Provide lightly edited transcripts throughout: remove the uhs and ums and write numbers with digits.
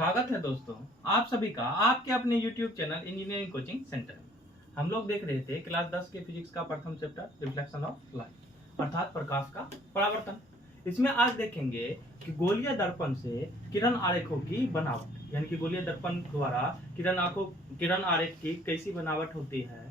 स्वागत है दोस्तों आप सभी का आपके अपने YouTube channel engineering coaching centre में। हम लोग देख रहे थे क्लास 10 के फिजिक्स का प्रथम चैप्टर रिफ्लेक्शन ऑफ लाइट अर्थात प्रकाश का परावर्तन। इसमें आज देखेंगे कि गोलीय दर्पण से किरण आरेखों की बनावट यानी कि गोलीय दर्पण द्वारा किरण आरेख की कैसी बनावट होती है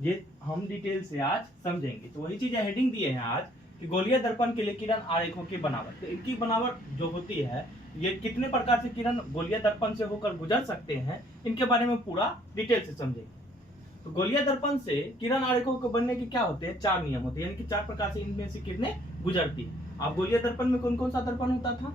ये हम डिटेल से आज समझेंगे। तो वही चीजें हेडिंग दिए हैं आज कि गोलीय दर्पण के लिए किरण आरेखों की बनावट। तो इनकी बनावट जो होती है ये कितने प्रकार से किरण गोलीय दर्पण से होकर गुजर सकते हैं इनके बारे में पूरा डिटेल से समझेंगे। तो गोलीय दर्पण से किरण आरेखों को बनने के क्या होते हैं, चार नियम होते हैं यानी कि चार प्रकार से इनमें से किरणें गुजरती है। अब गोलीय दर्पण में कौन कौन सा दर्पण होता था?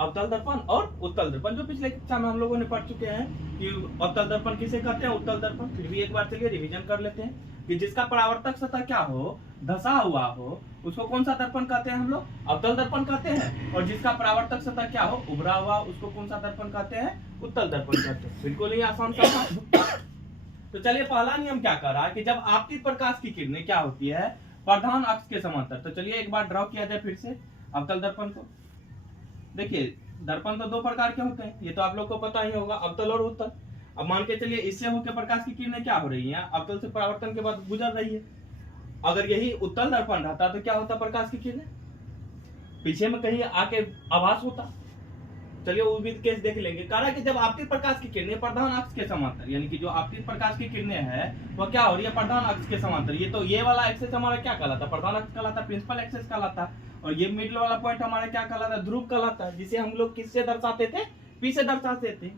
अवतल दर्पण और उत्तल दर्पण, जो पिछले कक्षा में हम लोगों ने पढ़ चुके हैं कि अवतल दर्पण किसे कहते हैं, उत्तल दर्पण। फिर भी एक बार चलिए रिवीजन कर लेते हैं कि जिसका परावर्तक सतह क्या हो, धसा हुआ हो, उसको कौन सा दर्पण कहते हैं हम लोग? अवतल दर्पण कहते हैं। और जिसका परावर्तक सतह क्या हो, उभरा हुआ, उसको कौन सा दर्पण कहते हैं? उत्तल दर्पण कहते हैं। बिल्कुल ही आसान सा। तो चलिए पहला नियम क्या कह रहा है कि जब आपतित प्रकाश की किरणें क्या होती है, प्रधान अक्ष के समांतर। तो चलिए एक बार ड्रॉ किया जाए फिर से अवतल दर्पण को। देखिए दर्पण तो दो प्रकार के होते हैं, ये तो आप लोग को पता ही होगा, अवतल और उत्तल। अब मान के चलिए इससे होकर प्रकाश की किरणें क्या हो रही हैं, अवतल से परावर्तन के बाद गुजर रही है। अगर यही उत्तल दर्पण रहता तो क्या होता, प्रकाश की किरणें पीछे में कहीं आके आभास होता। चलिए वो भी केस देख लेंगे। कह रहा है कि जब आपतित प्रकाश की किरणें प्रधान अक्ष के समांतर यानी कि जो आपतित प्रकाश की किरणें हैं वो क्या हो रही है, प्रधान अक्ष के समांतर। ये तो ये वाला एक्सेस हमारा क्या कहलाता, प्रधान अक्ष कहलाता, प्रिंसिपल एक्सेस कहलाता। और ये मिडिल वाला पॉइंट हमारा क्या कहलाता, ध्रुव कहलाता, जिसे हम लोग किससे दर्शाते थे, पी से दर्शाते थे।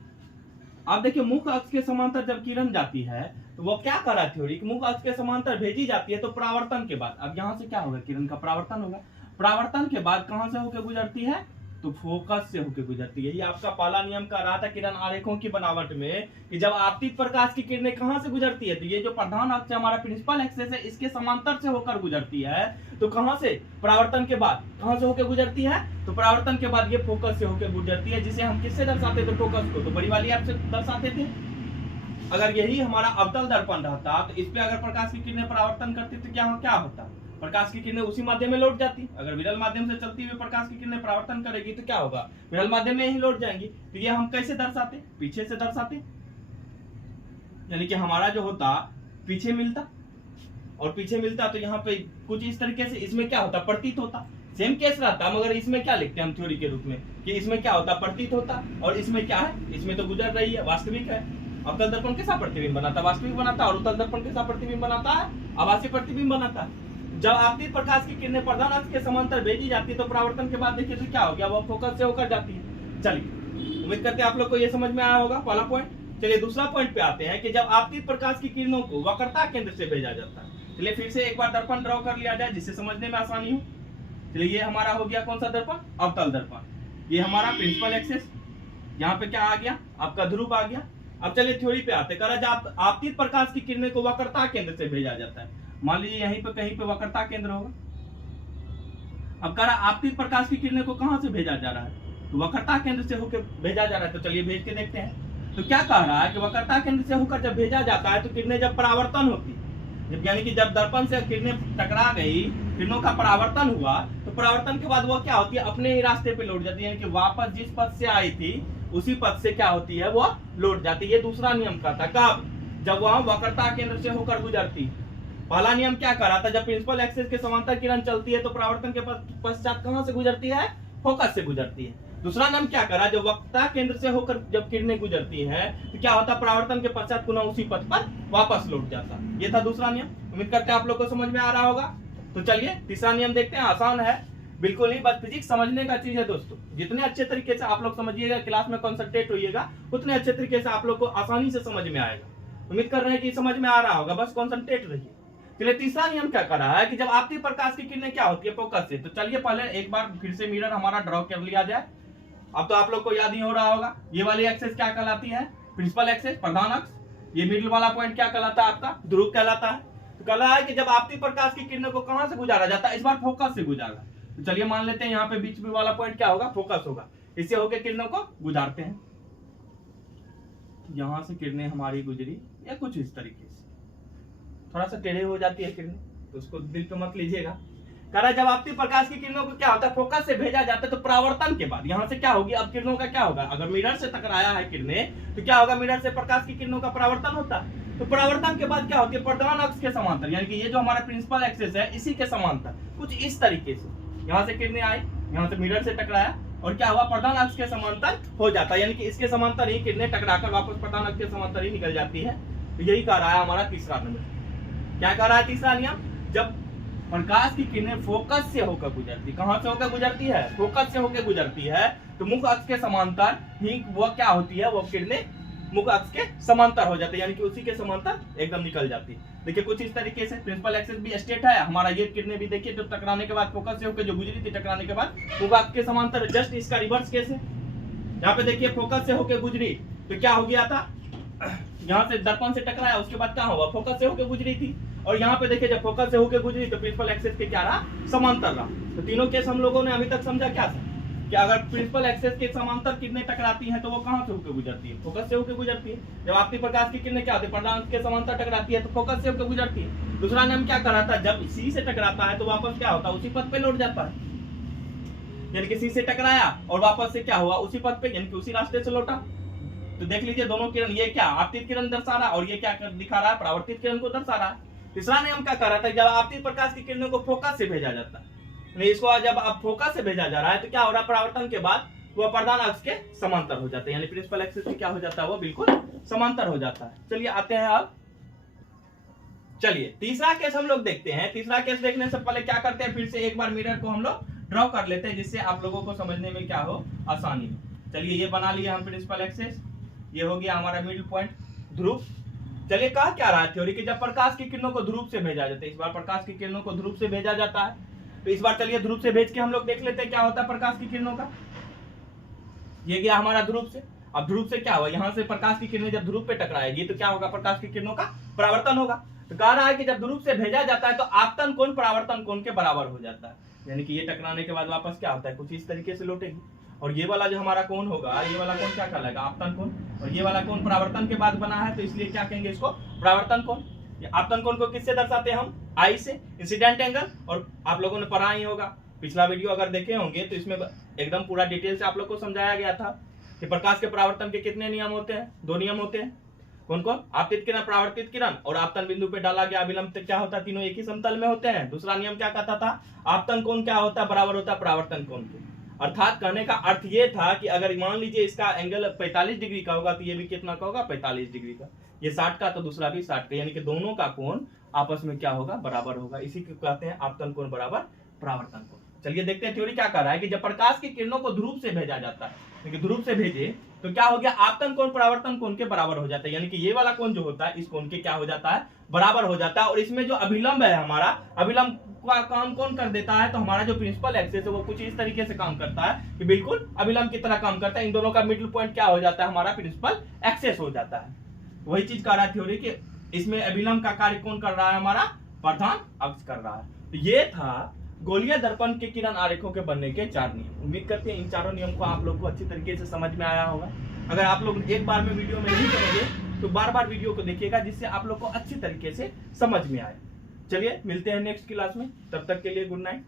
आप देखिए मुख्य अक्ष के समांतर जब किरण जाती है तो वो क्या कर रहा है, थ्योरी मुख्य अक्ष के समांतर भेजी जाती है तो परावर्तन के बाद अब यहाँ से क्या होगा, किरण का परावर्तन होगा। परावर्तन के बाद कहां से होकर गुजरती है, तो फोकस से होकर गुजरती है। यही आपका पहला नियम कह रहा था किरण आरेखों की बनावट में कि जब आपतित प्रकाश की किरणें कहां से गुजरती है, तो ये जो प्रधान अक्ष हमारा प्रिंसिपल एक्सेस है इसके समांतर से होकर गुजरती है। तो कहां से, परावर्तन के बाद कहां से होकर गुजरती है, तो परावर्तन के बाद ये फोकस से होकर गुजरती है, जिसे हम किससे दर्शाते थे, फोकस को, तो बड़ी वाली ऐप से दर्शाते थे। अगर यही हमारा अवतल दर्पण रहता तो इस पे अगर प्रकाश की किरणें परावर्तन करती तो क्या होता, प्रकाश की किरणें उसी माध्यम में लौट जाती। अगर विरल माध्यम से चलती हुई प्रकाश की किरणें परावर्तन करेगी तो क्या होगा, विरल माध्यम में ही लौट जाएंगी। तो ये हम कैसे दर्शाते, पीछे से दर्शाते, यानी कि हमारा जो होता पीछे मिलता, और पीछे मिलता तो यहाँ पे कुछ इस तरीके से इसमें क्या होता, प्रतीत होता। सेम केस रहता, मगर इसमें क्या लिखते हैं हम थ्योरी के रूप में कि इसमें क्या होता, प्रतीत होता, और इसमें क्या है, इसमें तो गुजर रही है, वास्तविक है। अवतल दर्पण कैसा प्रतिबिंब बनाता, वास्तविक बनाता, और उत्तल दर्पण कैसा प्रतिबिंब बनाता है, आभासी प्रतिबिंब बनाता है। जब आपतित प्रकाश की किरणें प्रधान अक्ष के समांतर भेजी जाती है तो परावर्तन के बाद देखिए तो क्या हो गया, वो फोकस से होकर जाती है। चलिए उम्मीद करते हैं आप लोग को ये समझ में आया होगा पहला पॉइंट। चलिए दूसरा पॉइंट पे आते हैं कि जब आपतित प्रकाश की किरणों को वक्रता केंद्र से भेजा जाता है। चलिए फिर से एक बार दर्पण ड्रॉ कर लिया जाए जिससे समझने में आसानी हो। चलिए ये हमारा हो गया कौन सा दर्पण, अवतल दर्पण। ये हमारा प्रिंसिपल एक्सेस, यहाँ पे क्या आ गया, आपका ध्रुव आ गया। अब चलिए थ्योरी पे आते हैं। जब आपतित प्रकाश की किरणें को वक्रता केंद्र से भेजा जाता है, मान लीजिए यहीं पे कहीं पे वक्रता केंद्र होगा। अब कह रहा आपतित प्रकाश की किरणें को कहां से भेजा जा रहा है, तो वक्रता केंद्र से होकर भेजा जा रहा है। तो चलिए भेज के देखते हैं। तो क्या कह रहा है कि वक्रता केंद्र से होकर जब भेजा जाता है तो किरणें जब परावर्तन होती है, यानी कि जब दर्पण से किरणें टकरा गई, किरणों का परावर्तन हुआ, तो परावर्तन के बाद वो क्या होती है, अपने ही रास्ते पे लौट जाती है, यानी कि वापस जिस पथ से आई थी उसी पथ से क्या होती है, वो लौट जाती है। ये दूसरा नियम कहता है, कब, जब वह वक्रता केंद्र से होकर गुजरती है। पहला नियम क्या कर रहा था, जब प्रिंसिपल एक्सेस के समांतर किरण चलती है तो परावर्तन के पश्चात कहां से गुजरती है, फोकस से गुजरती है। दूसरा नियम क्या कर रहा है, जब वक्रता केंद्र से होकर जब किरणें गुजरती हैं तो क्या होता, परावर्तन के पश्चात पुनः उसी पथ पर वापस लौट जाता। ये था दूसरा नियम। उम्मीद करते हैं आप लोग को समझ में आ रहा होगा। तो चलिए तीसरा नियम देखते हैं, आसान है बिल्कुल ही, बस फिजिक्स समझने का चीज है दोस्तों। जितने अच्छे तरीके से आप लोग समझिएगा, क्लास में कंसंट्रेट होइएगा, उतने अच्छे तरीके से आप लोग को आसानी से समझ में आएगा। उम्मीद कर रहे हैं कि समझ में आ रहा होगा, बस कंसंट्रेट रहिए। चलिए तीसरा नियम क्या कर रहा है कि जब आपतित प्रकाश की किरणें क्या होती है, फोकस से। तो चलिए पहले एक बार फिर से मिरर हमारा ड्रॉ कर लिया जाए। अब तो आप लोग को याद ही हो रहा होगा, ये वाली एक्सेस क्या कहलाती है, प्रिंसिपल एक्सेस, प्रधान अक्ष। ये मिडिल वाला पॉइंट क्या कहलाता है, आपका ध्रुव कहलाता है। तो कह रहा है कि जब आपतित प्रकाश की किरणों को कहां से गुजारा जाता है, इस बार फोकस से गुजारा। तो चलिए मान लेते हैं यहाँ पे बीच में वाला पॉइंट क्या होगा, फोकस होगा, इससे होकर किरणों को गुजारते हैं। यहां से किरणें हमारी गुजरी या कुछ इस तरीके से, थोड़ा सा टेढ़े हो जाती है किरणें, तो उसको दिल पे मत लीजिएगा। कह रहा है जब आपतित प्रकाश की किरणों को क्या होता है फोकस से भेजा जाता है तो परावर्तन के बाद यहाँ से क्या होगी, अब किरणों का क्या होगा, अगर मिरर से टकराया है किरणें तो क्या होगा, मिरर से प्रकाश की किरणों का परावर्तन होता है। तो परावर्तन के बाद क्या होती है, प्रधान अक्ष के समांतर, यानी कि ये जो हमारा प्रिंसिपल एक्सिस है इसी के समांतर कुछ इस तरीके से यहाँ से किरणें आई, यहाँ से मिरर से टकराया और क्या हुआ, प्रधान अक्ष के समांतर हो जाता है, यानी कि इसके समांतर ही किरणें टकराकर वापस प्रधान अक्ष के समांतर ही निकल जाती है। तो यही कह रहा है हमारा तीसरा नंबर। क्या कह रहा है तीसरा नियम, जब प्रकाश की किरणें फोकस से होकर गुजरती, कहां से होकर गुजरती है, फोकस से होकर गुजरती है, तो मुख्य अक्ष के समांतर ही वो क्या होती है, वो किरणें मुख्य अक्ष के समांतर हो जाते हैं, यानी कि उसी के समांतर एकदम निकल जाती है। देखिए कुछ इस तरीके से प्रिंसिपल एक्सिस भी स्ट्रेट है हमारा, ये किरणें भी देखिए जो टकराने के बाद फोकस से होकर जो गुजरी थी, टकराने के बाद मुख्य अक्ष के समांतर, जस्ट इसका रिवर्स केस है। यहाँ पे देखिए फोकस से होकर गुजरी तो क्या हो गया था, यहाँ से दर्पण से टकराया, उसके बाद क्या हुआ, फोकस से होकर गुजरी थी, और यहाँ पे देखिए जब फोकस से होकर गुजरी तो प्रिंसिपल एक्सिस के क्या रहा, समांतर रहा। तो तीनों केस हम लोगों ने अभी तक समझा क्या था, कि अगर प्रिंसिपल एक्सिस के समांतर किरणें टकराती हैं तो वो कहां से होकर गुजरती है, फोकस से होकर गुजरती है। जब आपतित प्रकाश की किरणें क्या होती है, प्रधान अक्ष के समांतर टकराती है तो फोकस से होकर गुजरती है। दूसरा नियम क्या कर रहा था, जब सी से टकराता है तो वापस क्या होता है, उसी पथ पे लौट जाता है, यानी कि सी से टकराया और वापस से क्या हुआ, उसी पथ पे, यानी कि उसी रास्ते से लौटा। तो देख लीजिए दोनों किरण, ये क्या आपतित किरण दर्शा रहा है और ये क्या दिखा रहा है, परावर्तित किरण को दर्शा रहा है। तीसरा नियम क्या कर रहा था, जब आपतित प्रकाश की किरणों को फोकस से भेजा जाता है, इसको जब आप फोकस से भेजा जा रहा है तो क्या हो रहा है, परावर्तन के बाद वो प्रधान अक्ष के समांतर हो जाते हैं, यानी प्रिंसिपल एक्सिस के क्या हो जाता है, वो बिल्कुल समांतर हो जाता है। चलिए आते हैं अब, चलिए तीसरा केस हम लोग देखते हैं। तीसरा केस देखने से पहले क्या करते हैं, फिर से एक बार मिरर को हम लोग ड्रॉ कर लेते हैं, जिससे आप लोगों को समझने में क्या हो, आसानी हो। चलिए ये बना लिया हम प्रिंसिपल एक्सिस, ये हो गया हमारा मिडिल पॉइंट, ध्रुव। चलिए कहा क्या रहा है थ्योरी कि जब प्रकाश की किरणों को ध्रुव से भेजा जाता है, इस बार प्रकाश की किरणों को ध्रुव से भेजा जाता है, तो इस बार चलिए ध्रुव से भेज के हम लोग देख लेते हैं क्या होता है प्रकाश की किरणों का। ये गया हमारा ध्रुव से, अब ध्रुव से क्या हुआ, यहाँ से प्रकाश की किरणें जब ध्रुव पे टकराएगी तो क्या होगा, प्रकाश की किरणों का परावर्तन होगा। तो कह रहा है कि जब ध्रुव से भेजा जाता है तो आपतन कोण परावर्तन कोण के बराबर हो जाता है, यानी कि ये टकराने के बाद वापस क्या होता है, कुछ इस तरीके से लौटेगी, और ये वाला जो हमारा कोण होगा, ये वाला कोण क्या कहलाएगा, आपतन कोण, और ये वाला कोण परावर्तन के बाद बना है तो इसलिए क्या कहेंगे इसको, परावर्तन कोण। आपतन कोण को किससे दर्शाते हैं हम, आई से, इंसिडेंट एंगल। और आप लोगों ने पढ़ा ही होगा, पिछला वीडियो अगर देखे होंगे तो इसमें एकदम पूरा डिटेल से आप लोग को समझाया गया था कि प्रकाश के परावर्तन के कितने नियम होते हैं, 2 नियम होते हैं। कौन कौन, आपतित किरण, परावर्तित किरण, और आपतन बिंदु पे डाला गया अभिलंब क्या होता है, तीनों एक ही समतल में होते हैं। दूसरा नियम क्या कहता था, आपतन कोण क्या होता है, बराबर होता है परावर्तन कोण के। अर्थात कहने का अर्थ ये था कि अगर मान लीजिए इसका एंगल 45 डिग्री का होगा तो ये भी कितना का होगा, 45 डिग्री का, ये 60 का तो दूसरा भी 60 का, यानी कि दोनों का कोण आपस में क्या होगा, बराबर होगा। इसी को कहते हैं आपतन कोण बराबर परावर्तन कोण। चलिए देखते हैं थ्योरी क्या कर रहा है कि जब प्रकाश की किरणों को ध्रुव से भेजा जाता है, लेकिन ध्रुव से भेजे तो क्या हो गया, आपतन कोण परावर्तन कोण के बराबर हो जाता है, यानी कि ये वाला कोण जो होता है इस कोण के क्या हो जाता है, बराबर हो जाता है। और इसमें जो अभिलंब है हमारा, अभिलंब का काम कौन कर देता है, तो हमारा जो प्रिंसिपल एक्सिस है वो कुछ इस तरीके से काम करता है कि बिल्कुल अभिलंब की तरह काम करता है। इन दोनों का मिडिल पॉइंट क्या हो जाता है, हमारा प्रिंसिपल एक्सिस हो जाता है। वही चीज कर रहा है थ्योरी कि इसमें अभिलंब का कार्य कौन कर रहा है, हमारा प्रधान अक्ष कर रहा है। तो ये था गोलीय दर्पण के किरण आरेखों के बनने के 4 नियम। उम्मीद करते हैं इन चारों नियम को आप लोग को अच्छी तरीके से समझ में आया होगा। अगर आप लोग एक बार में वीडियो में नहीं करेंगे तो बार बार वीडियो को देखिएगा, जिससे आप लोग को अच्छी तरीके से समझ में आए। चलिए मिलते हैं नेक्स्ट क्लास में, तब तक के लिए गुड नाइट।